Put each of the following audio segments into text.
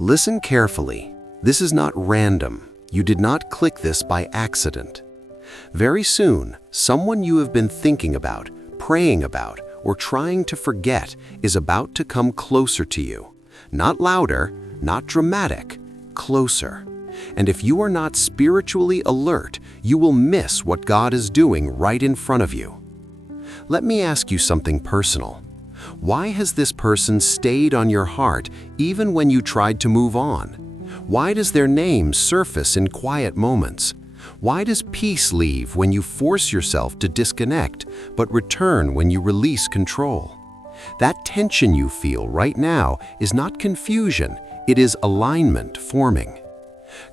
Listen carefully. This is not random. You did not click this by accident. Very soon, someone you have been thinking about, praying about, or trying to forget is about to come closer to you. Not louder, not dramatic, closer. And if you are not spiritually alert, you will miss what God is doing right in front of you. Let me ask you something personal. Why has this person stayed on your heart even when you tried to move on? Why does their name surface in quiet moments? Why does peace leave when you force yourself to disconnect, but return when you release control? That tension you feel right now is not confusion, it is alignment forming.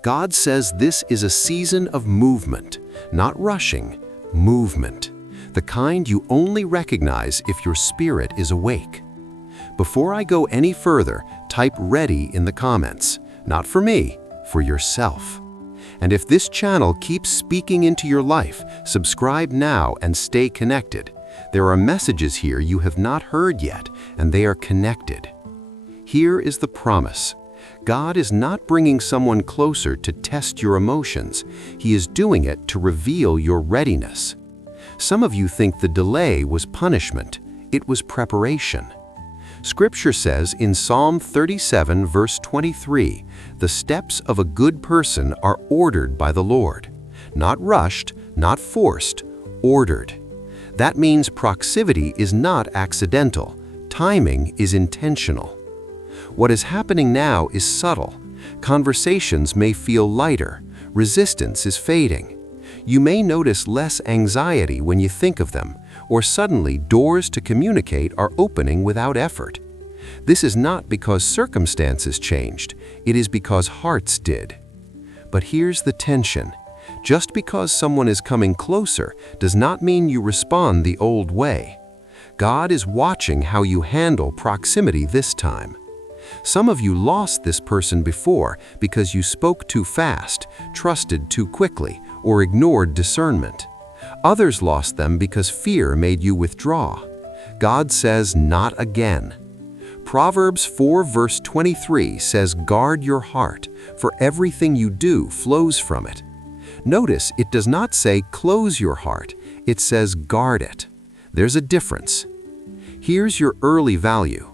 God says this is a season of movement, not rushing, movement. The kind you only recognize if your spirit is awake. Before I go any further, type "ready" in the comments. Not for me, for yourself. And if this channel keeps speaking into your life, subscribe now and stay connected. There are messages here you have not heard yet, and they are connected. Here is the promise. God is not bringing someone closer to test your emotions. He is doing it to reveal your readiness. Some of you think the delay was punishment. It was preparation. Scripture says in Psalm 37, verse 23, "The steps of a good person are ordered by the Lord." Not rushed, not forced, ordered. That means proximity is not accidental. Timing is intentional. What is happening now is subtle. Conversations may feel lighter. Resistance is fading. You may notice less anxiety when you think of them, or suddenly doors to communicate are opening without effort. This is not because circumstances changed, it is because hearts did. But here's the tension. Just because someone is coming closer does not mean you respond the old way. God is watching how you handle proximity this time. Some of you lost this person before because you spoke too fast, trusted too quickly, or ignored discernment. Others lost them because fear made you withdraw. God says, not again. Proverbs 4 verse 23 says, "Guard your heart, for everything you do flows from it." Notice it does not say close your heart, it says guard it. There's a difference. Here's your early value.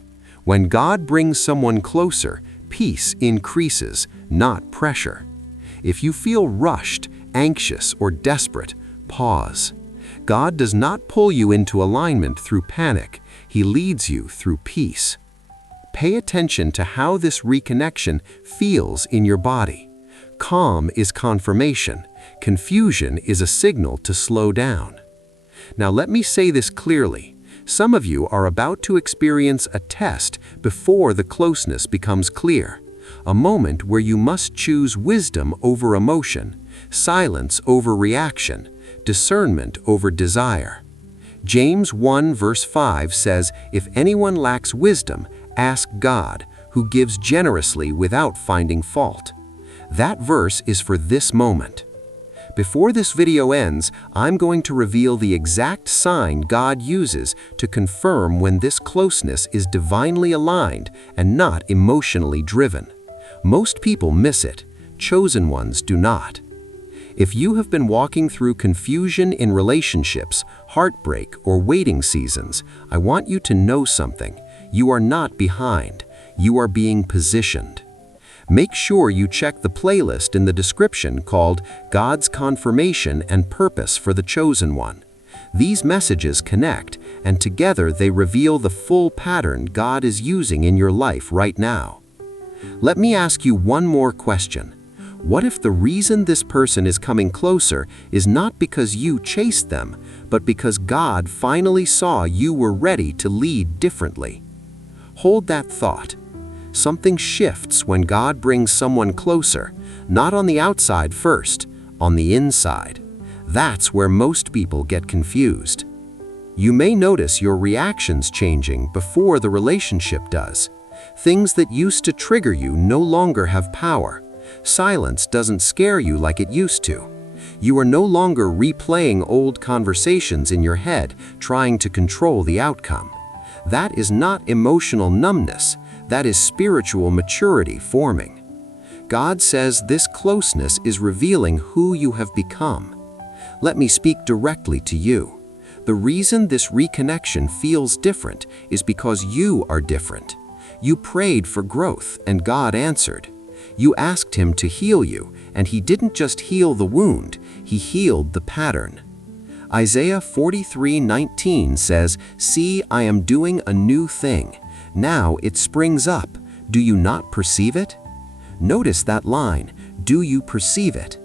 When God brings someone closer, peace increases, not pressure. If you feel rushed, anxious, or desperate, pause. God does not pull you into alignment through panic. He leads you through peace. Pay attention to how this reconnection feels in your body. Calm is confirmation. Confusion is a signal to slow down. Now let me say this clearly. Some of you are about to experience a test before the closeness becomes clear. A moment where you must choose wisdom over emotion, silence over reaction, discernment over desire. James 1 verse 5 says, "If anyone lacks wisdom, ask God, who gives generously without finding fault." That verse is for this moment. Before this video ends, I'm going to reveal the exact sign God uses to confirm when this closeness is divinely aligned and not emotionally driven. Most people miss it. Chosen ones do not. If you have been walking through confusion in relationships, heartbreak, or waiting seasons, I want you to know something. You are not behind. You are being positioned. Make sure you check the playlist in the description called God's Confirmation and Purpose for the Chosen One. These messages connect, and together they reveal the full pattern God is using in your life right now. Let me ask you one more question. What if the reason this person is coming closer is not because you chased them, but because God finally saw you were ready to lead differently? Hold that thought. Something shifts when God brings someone closer, not on the outside first, on the inside. That's where most people get confused. You may notice your reactions changing before the relationship does. Things that used to trigger you no longer have power. Silence doesn't scare you like it used to. You are no longer replaying old conversations in your head, trying to control the outcome. That is not emotional numbness. That is spiritual maturity forming. God says this closeness is revealing who you have become. Let me speak directly to you. The reason this reconnection feels different is because you are different. You prayed for growth, and God answered. You asked Him to heal you, and He didn't just heal the wound, He healed the pattern. Isaiah 43:19 says, "See, I am doing a new thing. Now it springs up. Do you not perceive it?" Notice that line, "Do you perceive it?"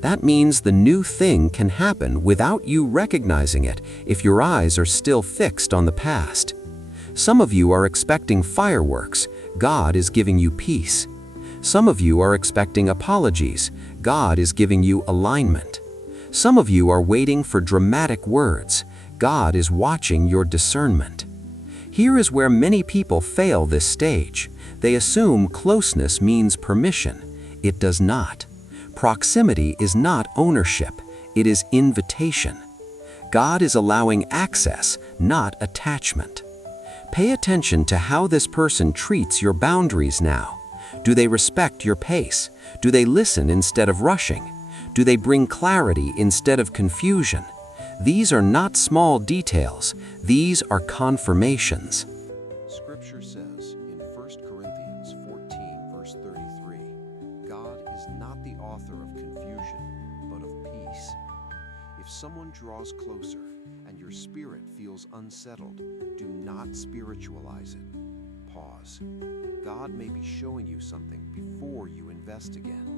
That means the new thing can happen without you recognizing it if your eyes are still fixed on the past. Some of you are expecting fireworks. God is giving you peace. Some of you are expecting apologies. God is giving you alignment. Some of you are waiting for dramatic words. God is watching your discernment. Here is where many people fail this stage. They assume closeness means permission. It does not. Proximity is not ownership. It is invitation. God is allowing access, not attachment. Pay attention to how this person treats your boundaries now. Do they respect your pace? Do they listen instead of rushing? Do they bring clarity instead of confusion? These are not small details. These are confirmations. Scripture says in 1 Corinthians 14, verse 33, God is not the author of confusion, but of peace. If someone draws closer and your spirit feels unsettled, do not spiritualize it. Pause. God may be showing you something before you invest again.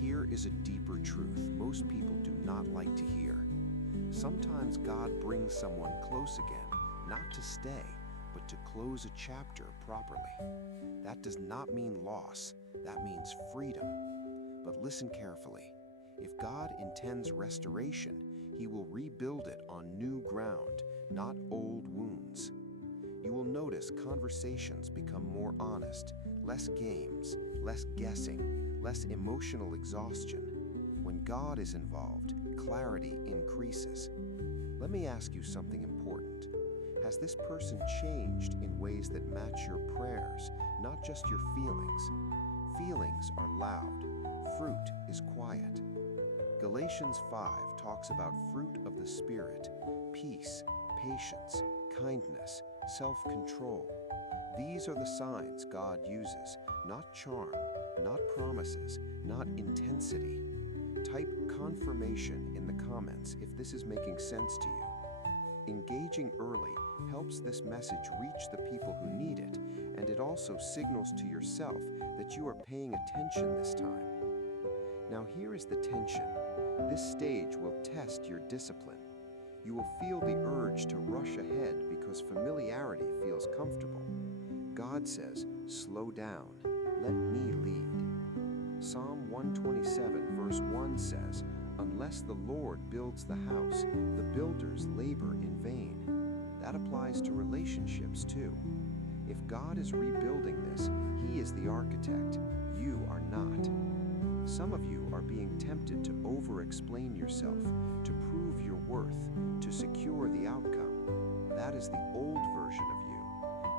Here is a deeper truth most people do not like to hear. Sometimes God brings someone close again, not to stay, but to close a chapter properly. That does not mean loss, that means freedom. But listen carefully. If God intends restoration, He will rebuild it on new ground, not old wounds. You will notice conversations become more honest, less games, less guessing, less emotional exhaustion. When God is involved, clarity increases. Let me ask you something important. Has this person changed in ways that match your prayers, not just your feelings? Feelings are loud. Fruit is quiet. Galatians 5 talks about fruit of the Spirit: peace, patience, kindness, self-control. These are the signs God uses, not charm, not promises, not intensity. Type confirmation in the comments if this is making sense to you. Engaging early helps this message reach the people who need it, and it also signals to yourself that you are paying attention this time. Now here is the tension. This stage will test your discipline. You will feel the urge to rush ahead because familiarity feels comfortable. God says, slow down, let me lead. Psalm 127 verse 1 says, unless the Lord builds the house, the builders labor in vain. That applies to relationships too. If God is rebuilding this, He is the architect. You are not. Some of you are being tempted to over-explain yourself, to prove your worth, to secure the outcome. That is the old version of you.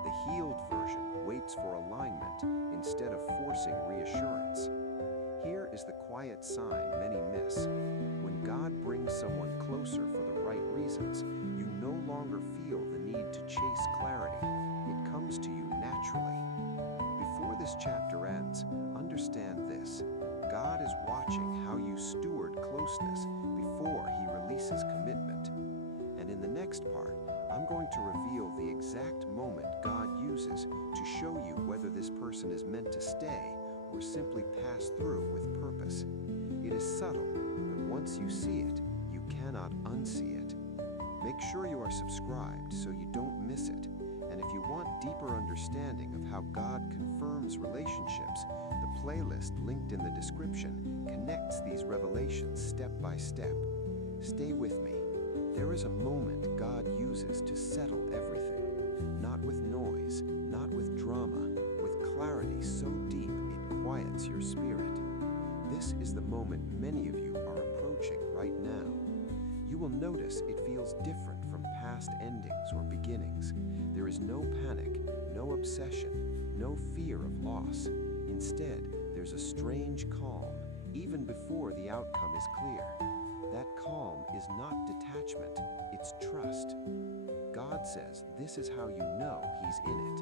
The healed version waits for alignment instead of forcing reassurance. Here is the quiet sign many miss. When God brings someone closer for the right reasons, you no longer feel the need to chase clarity. It comes to you naturally. Before this chapter ends, understand this. God is watching how you steward closeness before He releases commitment. And in the next part, I'm going to reveal the exact moment God uses to show you whether this person is meant to stay or simply pass through with purpose. It is subtle, but once you see it, you cannot unsee it. Make sure you are subscribed so you don't miss it. And if you want deeper understanding of how God confirms relationships, the playlist linked in the description connects these revelations step by step. Stay with me. There is a moment God uses to settle everything, not with noise, not with drama, with clarity so deep it quiets your spirit. This is the moment many of you are approaching right now. You will notice it feels different from past endings or beginnings. There is no panic, no obsession, no fear of loss. Instead, there's a strange calm, even before the outcome is clear. That calm is not detachment, it's trust. God says this is how you know He's in it.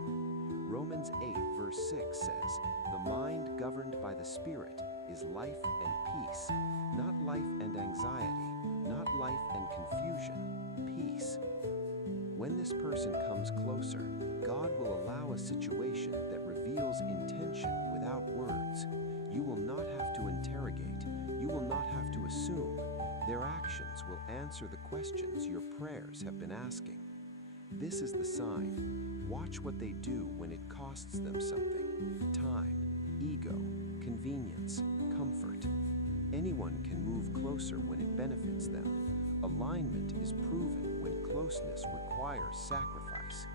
Romans 8 verse 6 says, "The mind governed by the Spirit is life and peace, not life and anxiety, not life and confusion, peace." When this person comes closer, God will allow a situation that reveals intention without words. You will not have to interrogate. You will not have to assume. Their actions will answer the questions your prayers have been asking. This is the sign. Watch what they do when it costs them something: time, ego, convenience, comfort. Anyone can move closer when it benefits them. Alignment is proven when closeness requires sacrifice.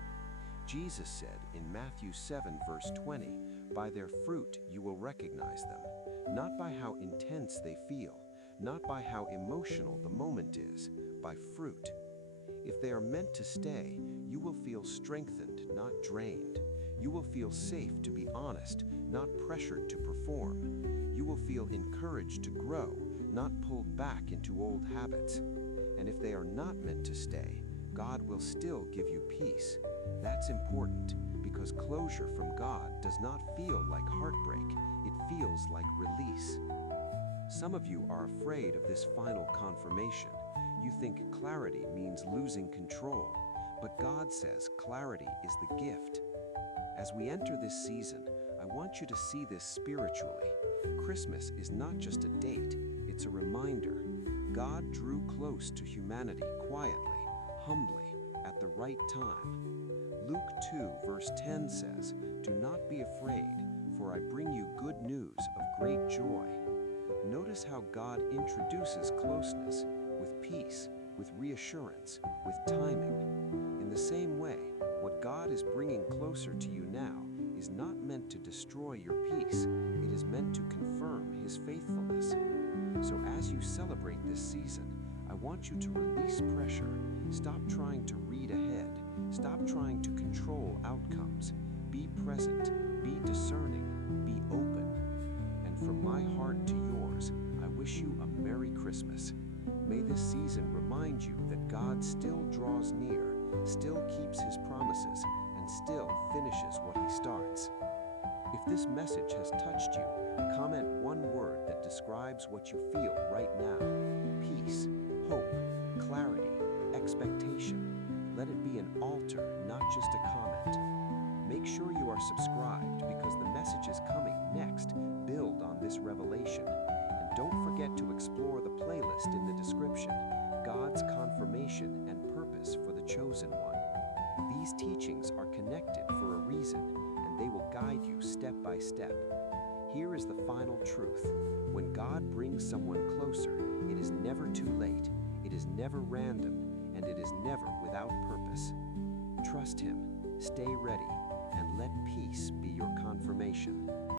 Jesus said in Matthew 7 verse 20, "By their fruit you will recognize them, not by how intense they feel, not by how emotional the moment is, by fruit." If they are meant to stay, you will feel strengthened, not drained. You will feel safe to be honest, not pressured to perform. You will feel encouraged to grow, not pulled back into old habits. And if they are not meant to stay, God will still give you peace. That's important because closure from God does not feel like heartbreak, it feels like release. Some of you are afraid of this final confirmation. You think clarity means losing control, but God says clarity is the gift. As we enter this season, I want you to see this spiritually. Christmas is not just a date, it's a reminder. God drew close to humanity quietly, humbly, at the right time. Luke 2 verse 10 says, "Do not be afraid, for I bring you good news of great joy." Notice how God introduces closeness with peace, with reassurance, with timing. In the same way, what God is bringing closer to you now is not meant to destroy your peace, it is meant to confirm His faithfulness. So as you celebrate this season, I want you to release pressure. Stop trying to read ahead. Stop trying to control outcomes. Be present, be discerning, be open. And from my heart to yours, I wish you a Merry Christmas. May this season remind you that God still draws near, still keeps His promises, and still finishes what He starts. If this message has touched you, comment one word that describes what you feel right now: peace, hope, clarity, expectation. Let it be an altar, not just a comment. Make sure you are subscribed because the messages coming next build on this revelation. And don't forget to explore the playlist in the description, God's Confirmation and Purpose for the Chosen One. These teachings are connected for a reason, and they will guide you step by step. Here is the final truth. When God brings someone closer, it is never too late, it is never random, and it is never without purpose. Trust Him, stay ready, and let peace be your confirmation.